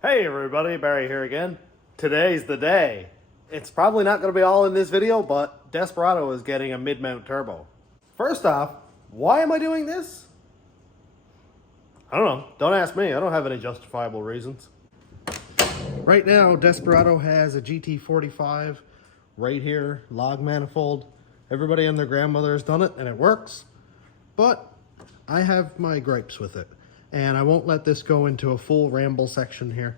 Hey everybody, Barry here again. Today's the day. It's probably not going to be all in this video, but Desperado is getting a mid-mount turbo. First off, why am I doing this? I don't know. Don't ask me. I don't have any justifiable reasons. Right now, Desperado has a GT45 right here, log manifold. Everybody and their grandmother has done it and it works, but I have my gripes with it. And I won't let this go into a full ramble section here.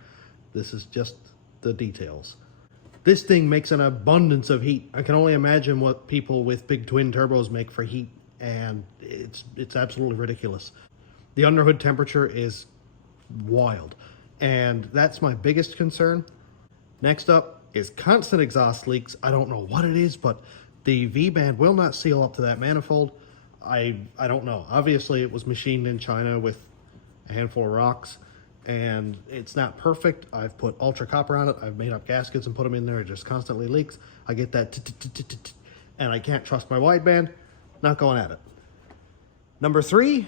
This is just the details. This thing makes an abundance of heat. I can only imagine what people with big twin turbos make for heat, and it's absolutely ridiculous. The underhood temperature is wild, and that's my biggest concern. Next up is constant exhaust leaks. I don't know what it is, but the V-band will not seal up to that manifold. I don't know. Obviously, it was machined in China with a handful of rocks, and it's not perfect. I've put ultra copper on it. I've made up gaskets and put them in there. It just constantly leaks. I get that and I can't trust my wideband. Not going at it. Number 3,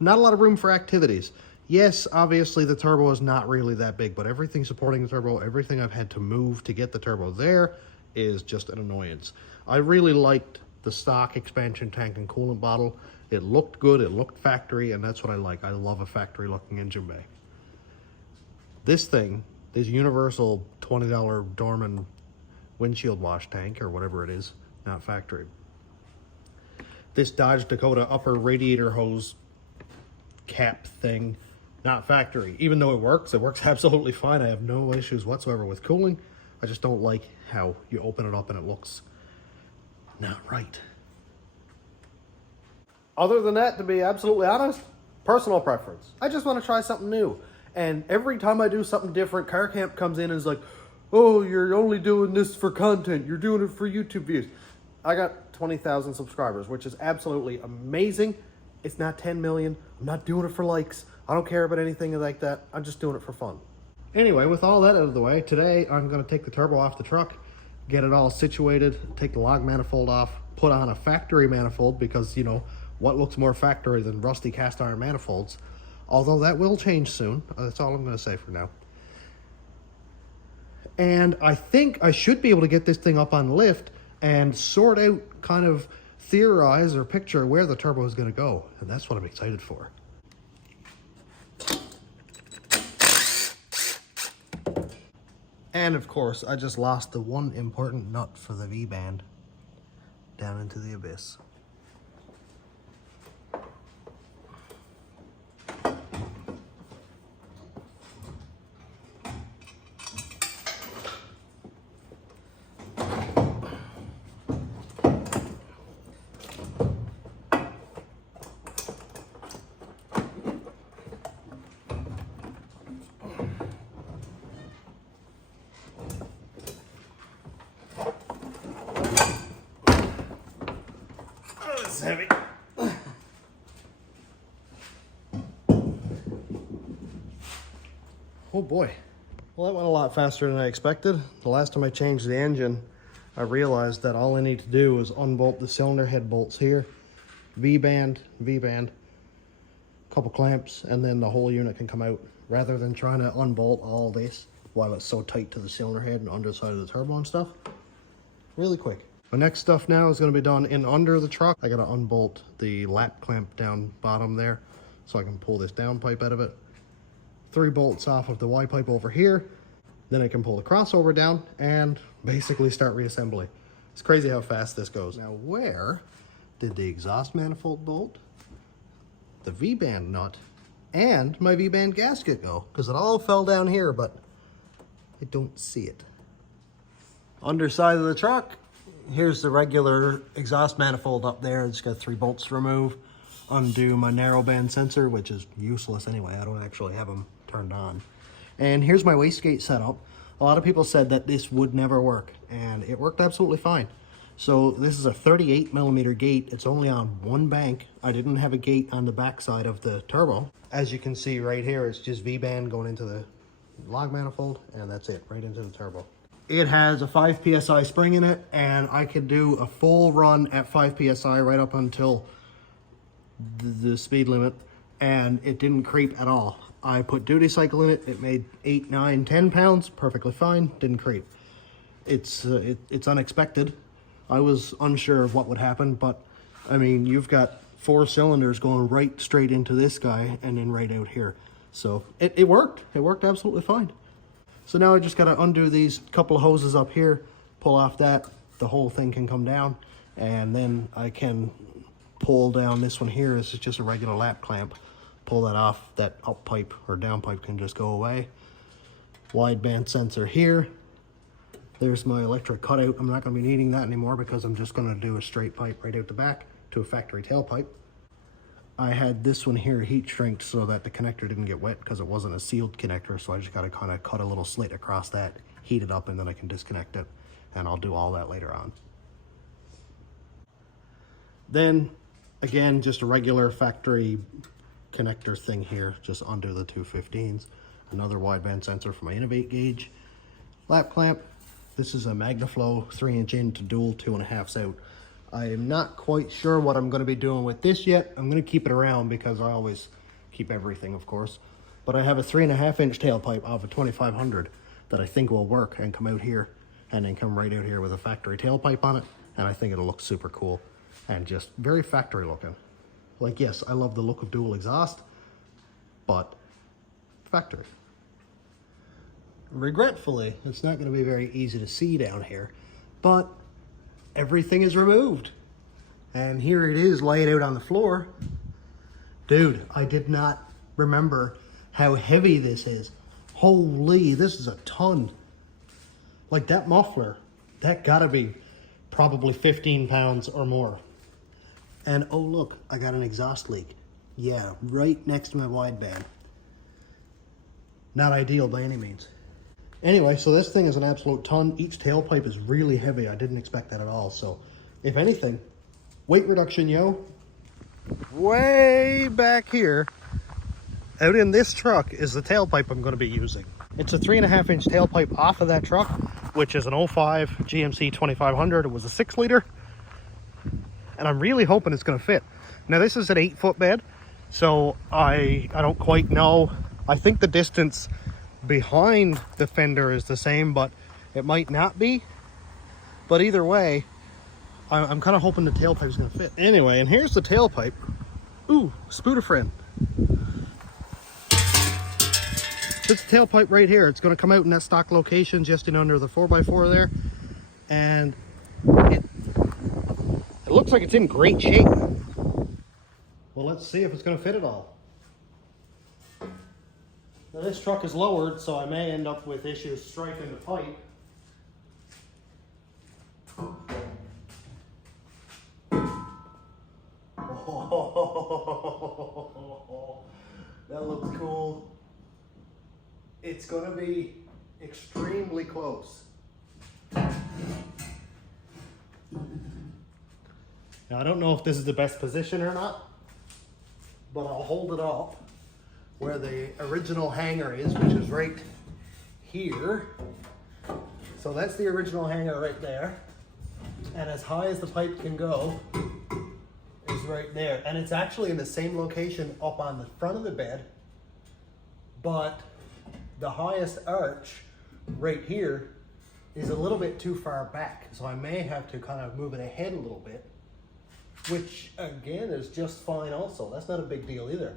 not a lot of room for activities. Yes, obviously the turbo is not really that big, but everything supporting the turbo, everything I've had to move to get the turbo there is just an annoyance. I really liked the stock expansion tank and coolant bottle. It looked good, it looked factory, and that's what I like. I love a factory looking engine bay. This thing, this universal $20 Dorman windshield wash tank, or whatever it is, not factory. This Dodge Dakota upper radiator hose cap thing, not factory. Even though it works absolutely fine. I have no issues whatsoever with cooling. I just don't like how you open it up and it looks not right. Other than that, to be absolutely honest, personal preference. I just want to try something new. And every time I do something different, Car Camp comes in and is like, oh, you're only doing this for content. You're doing it for YouTube views. I got 20,000 subscribers, which is absolutely amazing. It's not 10 million. I'm not doing it for likes. I don't care about anything like that. I'm just doing it for fun. Anyway, with all that out of the way, today I'm going to take the turbo off the truck, get it all situated, take the log manifold off, put on a factory manifold because, you know, what looks more factory than rusty cast iron manifolds? Although that will change soon. That's all I'm going to say for now. And I think I should be able to get this thing up on lift and sort out, kind of theorize or picture where the turbo is going to go. And that's what I'm excited for. And of course, I just lost the one important nut for the V-band down into the abyss. It's heavy. Oh boy. Well, that went a lot faster than I expected. The last time I changed the engine, I realized that all I need to do is unbolt the cylinder head bolts here, V-band, a couple clamps, and then the whole unit can come out, rather than trying to unbolt all this while it's so tight to the cylinder head and underside of the turbo and stuff. Really quick. My next stuff now is going to be done in under the truck. I got to unbolt the lap clamp down bottom there so I can pull this down pipe out of it. 3 bolts off of the Y pipe over here. Then I can pull the crossover down and basically start reassembly. It's crazy how fast this goes. Now, where did the exhaust manifold bolt, the V-band nut, and my V-band gasket go? Because it all fell down here, but I don't see it. Underside of the truck. Here's the regular exhaust manifold up there. It's got 3 bolts to remove. Undo my narrowband sensor, which is useless anyway. I don't actually have them turned on. And here's my wastegate setup. A lot of people said that this would never work, and it worked absolutely fine. So this is a 38mm gate. It's only on one bank. I didn't have a gate on the back side of the turbo. As you can see right here, it's just V-band going into the log manifold, and that's it, right into the turbo. It has a 5 PSI spring in it, and I could do a full run at 5 PSI right up until the speed limit, and it didn't creep at all. I put duty cycle in it. It made 8, 9, 10 pounds, perfectly fine, didn't creep. It's unexpected. I was unsure of what would happen, but I mean, you've got 4 cylinders going right straight into this guy and then right out here. So it worked. It worked absolutely fine. So now I just got to undo these couple of hoses up here, pull off that, the whole thing can come down, and then I can pull down this one here. This is just a regular lap clamp. Pull that off, that up pipe or down pipe can just go away. Wideband sensor here. There's my electric cutout. I'm not going to be needing that anymore because I'm just going to do a straight pipe right out the back to a factory tailpipe. I had this one here heat shrinked so that the connector didn't get wet because it wasn't a sealed connector, so I just got to kind of cut a little slit across that, heat it up, and then I can disconnect it, and I'll do all that later on. Then, again, just a regular factory connector thing here, just under the 215s. Another wideband sensor for my Innovate gauge. Lap clamp. This is a MagnaFlow 3-inch in to dual 2.5s out. I am not quite sure what I'm going to be doing with this yet. I'm going to keep it around because I always keep everything, of course. But I have a 3.5-inch tailpipe off a 2500 that I think will work and come out here and then come right out here with a factory tailpipe on it. And I think it'll look super cool and just very factory looking. Like, yes, I love the look of dual exhaust, but factory. Regretfully, it's not going to be very easy to see down here, but everything is removed. And here it is laid out on the floor. Dude, I did not remember how heavy this is. Holy, this is a ton. Like that muffler, that gotta be probably 15 pounds or more. And oh look, I got an exhaust leak. Yeah, right next to my wideband. Not ideal by any means. Anyway, so this thing is an absolute ton. Each tailpipe is really heavy. I didn't expect that at all. So, if anything, weight reduction, yo. Way back here, out in this truck, is the tailpipe I'm going to be using. It's a 3.5-inch tailpipe off of that truck, which is an 05 GMC 2500. It was a 6-liter. And I'm really hoping it's going to fit. Now, this is an 8-foot bed, so I don't quite know. I think the distance behind the fender is the same, but it might not be. But either way, I'm kind of hoping the tailpipe is going to fit. Anyway, and here's the tailpipe. Ooh, spooter friend. This tailpipe right here, it's going to come out in that stock location just in under the 4x4 there. And it looks like it's in great shape. Well, let's see if it's going to fit it all. Now this truck is lowered, so I may end up with issues striking the pipe. Oh, that looks cool. It's going to be extremely close. Now I don't know if this is the best position or not, but I'll hold it up where the original hanger is, which is right here. So that's the original hanger right there. And as high as the pipe can go is right there. And it's actually in the same location up on the front of the bed, but the highest arch right here is a little bit too far back. So I may have to kind of move it ahead a little bit, which again is just fine also. That's not a big deal either.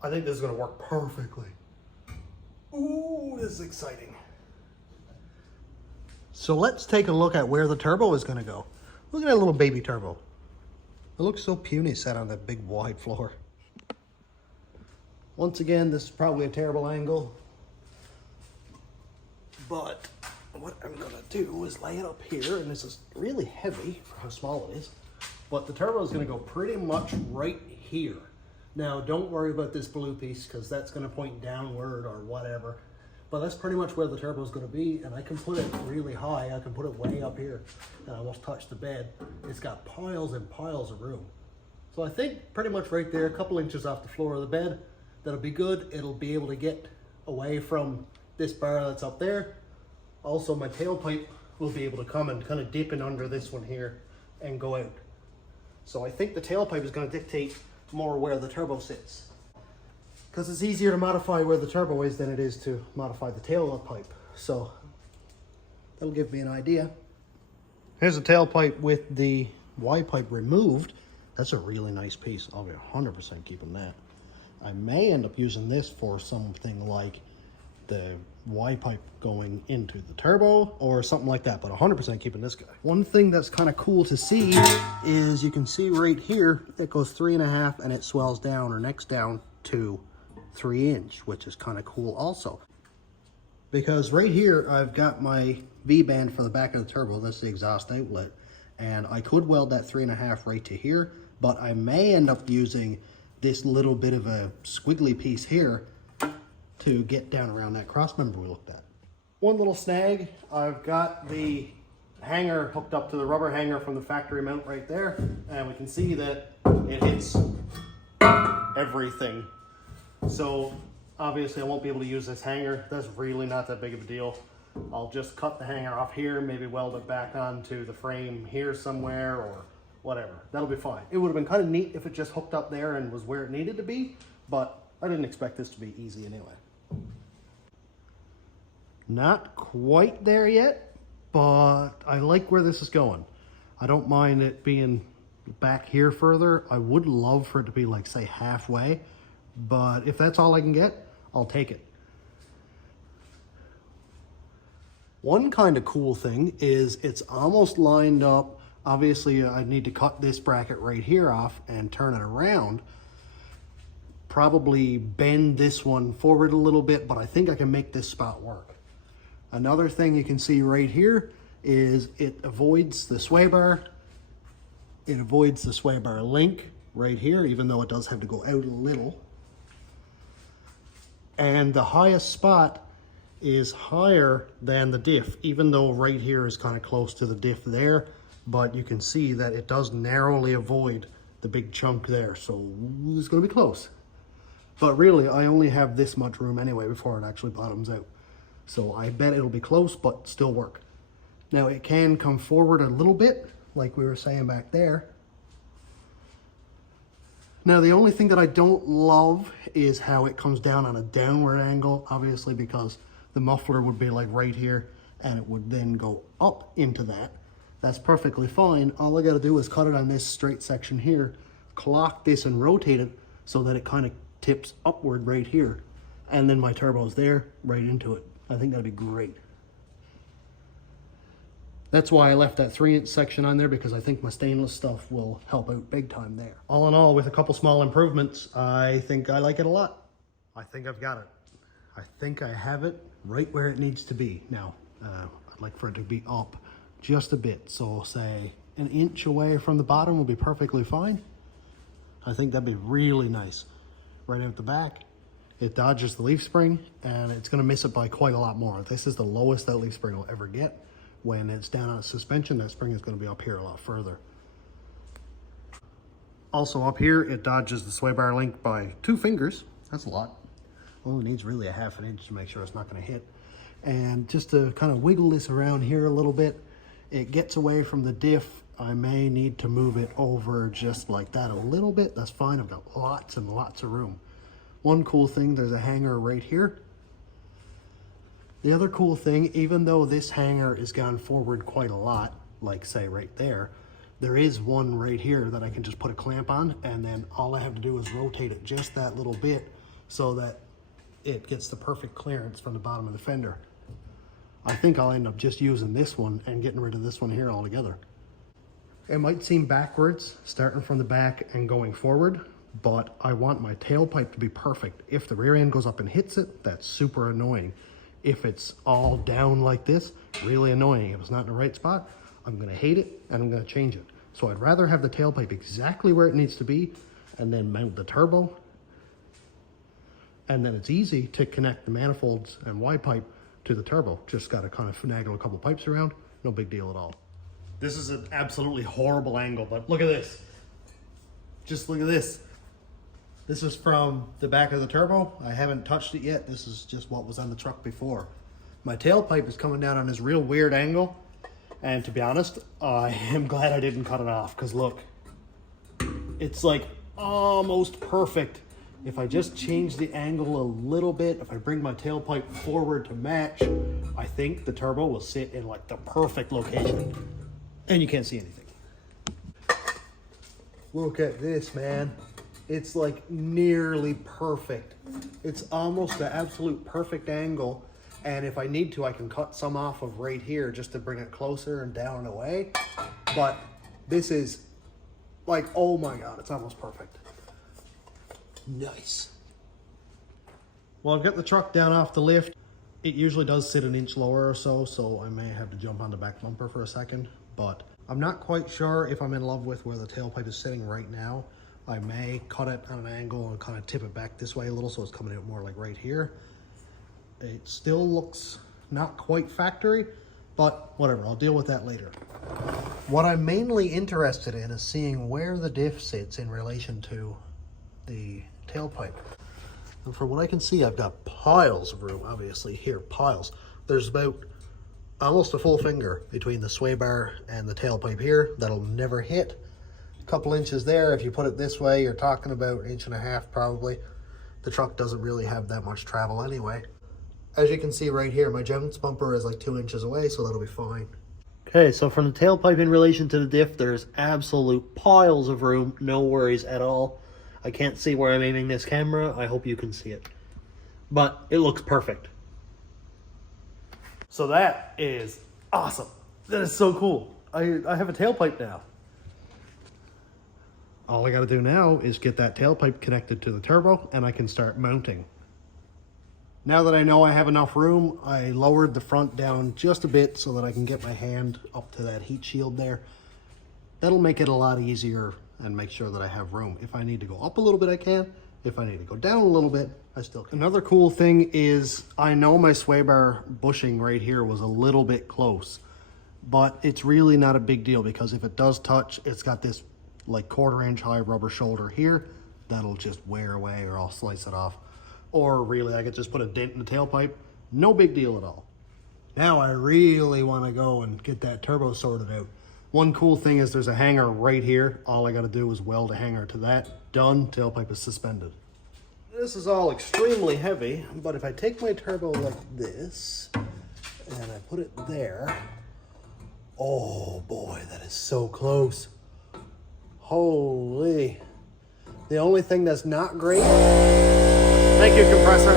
I think this is going to work perfectly. Ooh, this is exciting. So let's take a look at where the turbo is going to go. Look at that little baby turbo. It looks so puny set on that big wide floor. Once again, this is probably a terrible angle, but what I'm going to do is lay it up here, and this is really heavy for how small it is, but the turbo is going to go pretty much right here. Now, don't worry about this blue piece because that's going to point downward or whatever. But that's pretty much where the turbo is going to be, and I can put it really high. I can put it way up here and almost touch the bed. It's got piles and piles of room. So I think pretty much right there, a couple inches off the floor of the bed, that'll be good. It'll be able to get away from this bar that's up there. Also, my tailpipe will be able to come and kind of dip in under this one here and go out. So I think the tailpipe is going to dictate more where the turbo sits. because it's easier to modify where the turbo is than it is to modify the tailpipe. So that'll give me an idea. Here's the tailpipe with the Y pipe removed. That's a really nice piece. I'll be 100% keeping that. I may end up using this for something like the Y pipe going into the turbo or something like that, but 100% keeping this guy. One thing that's kind of cool to see is you can see right here, it goes 3.5 and it swells down or necks down to 3-inch, which is kind of cool also. Because right here, I've got my V-band for the back of the turbo. That's the exhaust outlet. And I could weld that 3.5 right to here, but I may end up using this little bit of a squiggly piece here to get down around that cross member we looked at. One little snag, I've got the hanger hooked up to the rubber hanger from the factory mount right there, and we can see that it hits everything. So obviously I won't be able to use this hanger. That's really not that big of a deal. I'll just cut the hanger off here, maybe weld it back onto the frame here somewhere or whatever. That'll be fine. It would have been kind of neat if it just hooked up there and was where it needed to be, but I didn't expect this to be easy anyway. Not quite there yet, but I like where this is going. I don't mind it being back here further. I would love for it to be like, say, halfway, but if that's all I can get, I'll take it. One kind of cool thing is it's almost lined up. Obviously, I need to cut this bracket right here off and turn it around. Probably bend this one forward a little bit, but I think I can make this spot work. Another thing you can see right here is it avoids the sway bar. It avoids the sway bar link right here, even though it does have to go out a little. And the highest spot is higher than the diff, even though right here is kind of close to the diff there, but you can see that it does narrowly avoid the big chunk there, so it's going to be close. But really, I only have this much room anyway before it actually bottoms out. So I bet it'll be close, but still work. Now it can come forward a little bit, like we were saying back there. Now the only thing that I don't love is how it comes down on a downward angle, obviously because the muffler would be like right here and it would then go up into that. That's perfectly fine. All I gotta do is cut it on this straight section here, clock this and rotate it so that it kind of tips upward right here. And then my turbo's there, right into it. I think that'd be great. That's why I left that 3-inch section on there, because I think my stainless stuff will help out big time there. All in all, with a couple small improvements, I think I like it a lot. I think I've got it. I think I have it right where it needs to be. Now, I'd like for it to be up just a bit. So say 1 inch away from the bottom will be perfectly fine. I think that'd be really nice. Right out the back, it dodges the leaf spring and it's gonna miss it by quite a lot more. This is the lowest that leaf spring will ever get. When it's down on a suspension, that spring is gonna be up here a lot further. Also up here, it dodges the sway bar link by 2 fingers. That's a lot. Well, it needs really a 1/2 inch to make sure it's not gonna hit. And just to kind of wiggle this around here a little bit, it gets away from the diff. I may need to move it over just like that a little bit. That's fine, I've got lots and lots of room. One cool thing, there's a hanger right here. The other cool thing, even though this hanger is gone forward quite a lot, like say right there is one right here that I can just put a clamp on, and then all I have to do is rotate it just that little bit so that it gets the perfect clearance from the bottom of the fender. I think I'll end up just using this one and getting rid of this one here altogether. It might seem backwards, starting from the back and going forward, but I want my tailpipe to be perfect. If the rear end goes up and hits it, that's super annoying. If it's all down like this, really annoying. If it's not in the right spot, I'm gonna hate it and I'm gonna change it. So I'd rather have the tailpipe exactly where it needs to be and then mount the turbo. And then it's easy to connect the manifolds and Y pipe to the turbo. Just gotta kind of finagle a couple pipes around, no big deal at all. This is an absolutely horrible angle, but look at this. Just look at this. This is from the back of the turbo. I haven't touched it yet. This is just what was on the truck before. My tailpipe is coming down on this real weird angle. And to be honest, I am glad I didn't cut it off, because look, it's like almost perfect If I just change the angle a little bit, if I bring my tailpipe forward to match, I think the turbo will sit in like the perfect location. And you can't see anything. Look at this, man. It's like nearly perfect. It's almost the absolute perfect angle. And if I need to, I can cut some off of right here just to bring it closer and down and away. But this is like, oh my God, it's almost perfect. Nice. Well, I've got the truck down off the lift. It usually does sit an inch lower or so, so I may have to jump on the back bumper for a second, but I'm not quite sure if I'm in love with where the tailpipe is sitting right now. I may cut it on an angle and kind of tip it back this way a little so it's coming out more like right here. It still looks not quite factory, but whatever, I'll deal with that later. What I'm mainly interested in is seeing where the diff sits in relation to the tailpipe. And from what I can see, I've got piles of room, obviously here, piles. There's about almost a full finger between the sway bar and the tailpipe here. That'll never hit. A couple inches there. If you put it this way, you're talking about 1.5 inches probably. The truck doesn't really have that much travel anyway. As you can see right here, my gents bumper is like 2 inches away, so that'll be fine. Okay, so from the tailpipe in relation to the diff, there's absolute piles of room, no worries at all. I can't see where I'm aiming this camera. I hope you can see it. But it looks perfect. So that is awesome. That is so cool. I have a tailpipe now. All I got to do now is get that tailpipe connected to the turbo and I can start mounting. Now that I know I have enough room, I lowered the front down just a bit so that I can get my hand up to that heat shield there. That'll make it a lot easier and make sure that I have room. If I need to go up a little bit, I can. If I need to go down a little bit, I still can. Another cool thing is I know my sway bar bushing right here was a little bit close, but it's really not a big deal because if it does touch, it's got this like 1/4 inch high rubber shoulder here. That'll just wear away or I'll slice it off. Or really, I could just put a dent in the tailpipe. No big deal at all. Now I really want to go and get that turbo sorted out. One cool thing is there's a hanger right here. All I got to do is weld a hanger to that. Done. Tailpipe is suspended. This is all extremely heavy, but if I take my turbo like this and I put it there, oh boy, that is so close. Holy. The only thing that's not great. Thank you, compressor.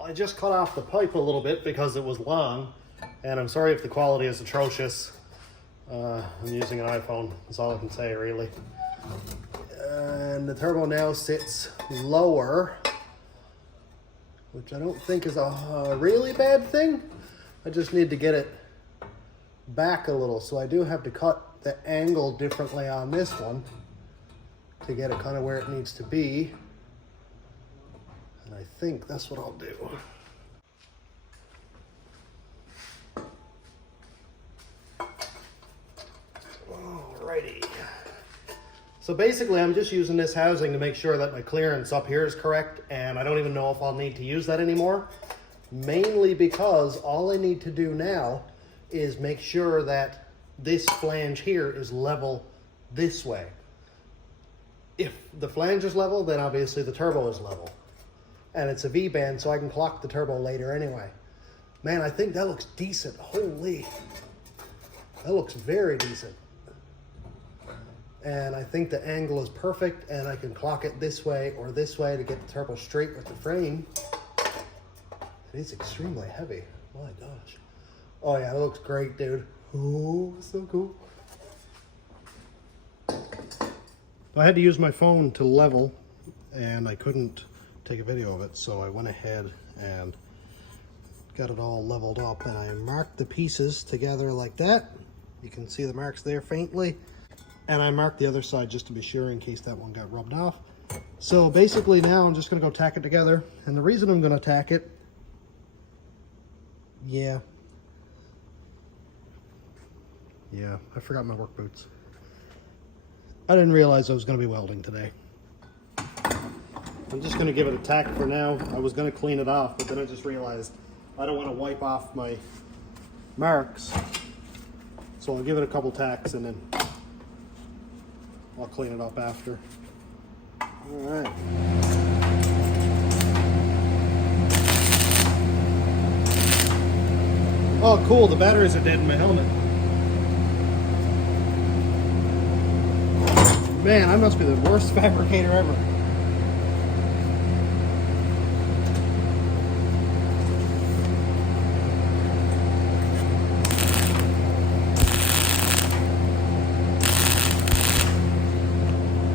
I just cut off the pipe a little bit because it was long, and I'm sorry if the quality is atrocious. I'm using an iPhone, that's all I can say really. And the turbo now sits lower, which I don't think is a really bad thing. I just need to get it back a little, so I do have to cut the angle differently on this one to get it kind of where it needs to be. And I think that's what I'll do. Alrighty. So basically I'm just using this housing to make sure that my clearance up here is correct, and I don't even know if I'll need to use that anymore. Mainly because all I need to do now is make sure that this flange here is level this way. If the flange is level, then obviously the turbo is level. And it's a V-band, so I can clock the turbo later anyway. Man, I think that looks decent. Holy. That looks very decent. And I think the angle is perfect, and I can clock it this way or this way to get the turbo straight with the frame. It is extremely heavy. My gosh. Oh yeah, it looks great, dude. Oh, so cool. I had to use my phone to level, and I couldn't take a video of it, so I went ahead and got it all leveled up, and I marked the pieces together like that. You can see the marks there faintly, and I marked the other side just to be sure in case that one got rubbed off. So basically now I'm just going to go tack it together, and the reason I'm going to tack it, yeah, I forgot my work boots. I didn't realize I was going to be welding today. I'm just going to give it a tack for now. I was going to clean it off, but then I just realized I don't want to wipe off my marks. So I'll give it a couple tacks and then I'll clean it up after. All right. Oh, cool, the batteries are dead in my helmet. Man, I must be the worst fabricator ever.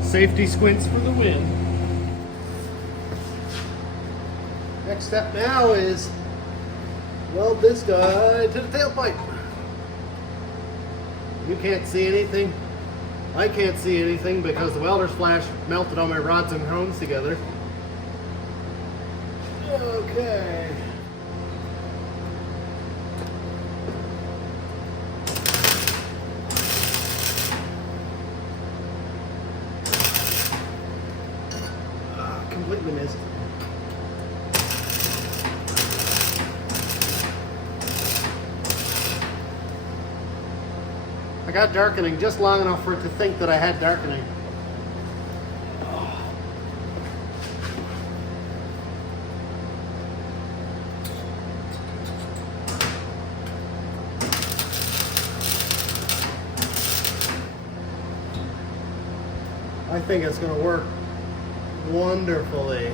Safety squints for the win. Next step now is weld this guy to the tailpipe. You can't see anything. I can't see anything because the welder's flash melted all my rods and cones together. Okay. Completely missed. I got darkening just long enough for it to think that I had darkening. I think it's going to work wonderfully. I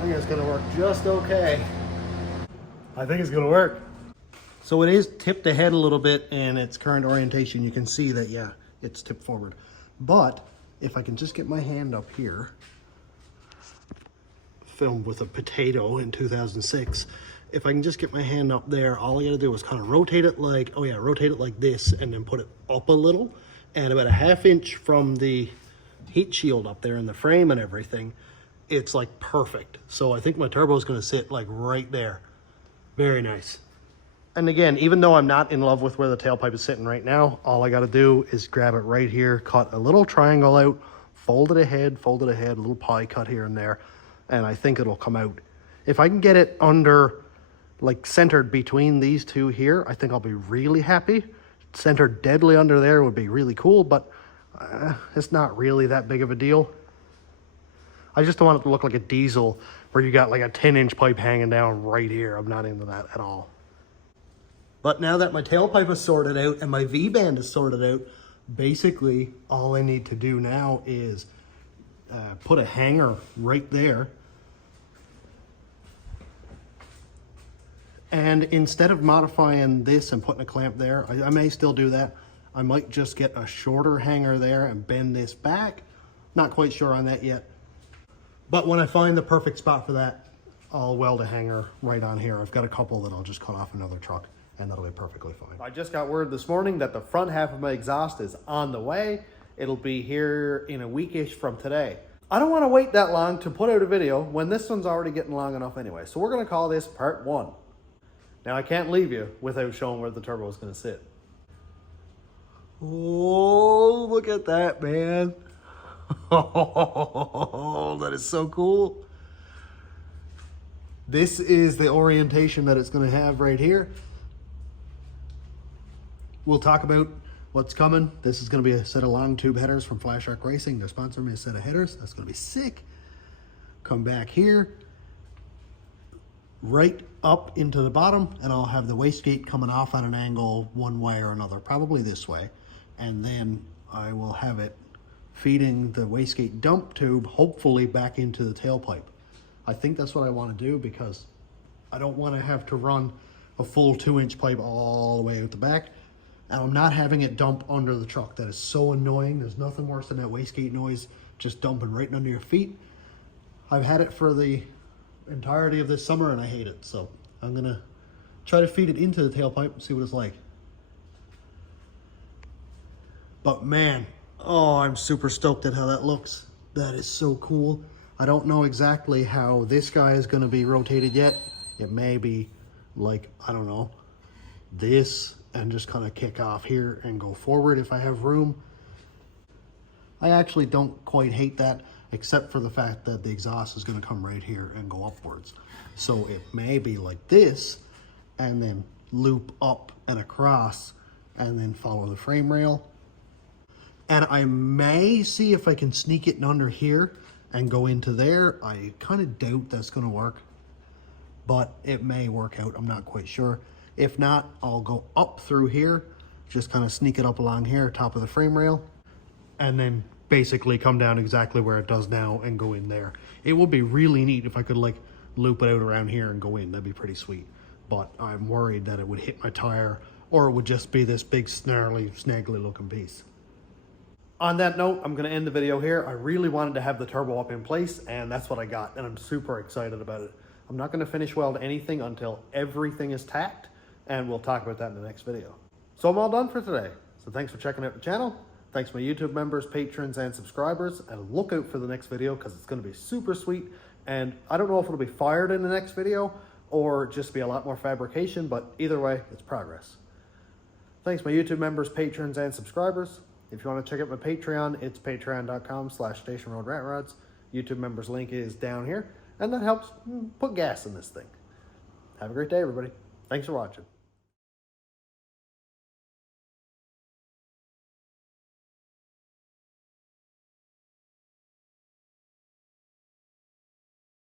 think it's going to work just okay. I think it's going to work. So it is tipped ahead a little bit in its current orientation. You can see that, yeah, it's tipped forward. But if I can just get my hand up here, filmed with a potato in 2006, if I can just get my hand up there, all I gotta do is kind of rotate it like, oh yeah, rotate it like this and then put it up a little. And about a ½ inch from the heat shield up there in the frame and everything, it's like perfect. So I think my turbo is gonna sit like right there. Very nice. And again, even though I'm not in love with where the tailpipe is sitting right now, all I got to do is grab it right here, cut a little triangle out, fold it ahead, a little pie cut here and there, and I think it'll come out. If I can get it under, like centered between these two here, I think I'll be really happy. Centered deadly under there would be really cool, but it's not really that big of a deal. I just don't want it to look like a diesel where you got like a 10-inch pipe hanging down right here. I'm not into that at all. But now that my tailpipe is sorted out and my V-band is sorted out, basically all I need to do now is put a hanger right there. And instead of modifying this and putting a clamp there, I may still do that. I might just get a shorter hanger there and bend this back. Not quite sure on that yet. But when I find the perfect spot for that, I'll weld a hanger right on here. I've got a couple that I'll just cut off another truck, and that'll be perfectly fine. I just got word this morning that the front half of my exhaust is on the way. It'll be here in a weekish from today. I don't want to wait that long to put out a video when this one's already getting long enough anyway. So we're going to call this part 1. Now I can't leave you without showing where the turbo is going to sit. Oh, look at that, man. Oh, that is so cool. This is the orientation that it's going to have right here. We'll talk about what's coming. This is going to be a set of long tube headers from Flashark Racing. They're sponsoring me a set of headers. That's going to be sick. Come back here, right up into the bottom, and I'll have the wastegate coming off on an angle one way or another, probably this way. And then I will have it feeding the wastegate dump tube, hopefully back into the tailpipe. I think that's what I want to do because I don't want to have to run a full 2-inch pipe all the way out the back. And I'm not having it dump under the truck. That is so annoying. There's nothing worse than that wastegate noise just dumping right under your feet. I've had it for the entirety of this summer and I hate it. So I'm gonna try to feed it into the tailpipe and see what it's like. But man, oh, I'm super stoked at how that looks. That is so cool. I don't know exactly how this guy is gonna be rotated yet. It may be like, I don't know, this, and just kind of kick off here and go forward if I have room. I actually don't quite hate that. except for the fact that the exhaust is going to come right here and go upwards. So it may be like this, and then loop up and across, and then follow the frame rail. And I may see if I can sneak it in under here and go into there. I kind of doubt that's going to work, but it may work out. I'm not quite sure. If not, I'll go up through here, just kind of sneak it up along here, top of the frame rail, and then basically come down exactly where it does now and go in there. It would be really neat if I could like loop it out around here and go in. That'd be pretty sweet. But I'm worried that it would hit my tire, or it would just be this big snarly, snaggly looking piece. On that note, I'm going to end the video here. I really wanted to have the turbo up in place, and that's what I got, and I'm super excited about it. I'm not going to finish weld anything until everything is tacked, and we'll talk about that in the next video. So I'm all done for today. So thanks for checking out the channel. Thanks my YouTube members, patrons, and subscribers, and look out for the next video because it's going to be super sweet. And I don't know if it'll be fired in the next video or just be a lot more fabrication, but either way, it's progress. Thanks my YouTube members, patrons, and subscribers. If you want to check out my Patreon, it's patreon.com/stationroadratrods. YouTube members link is down here, and that helps put gas in this thing. Have a great day, everybody. Thanks for watching.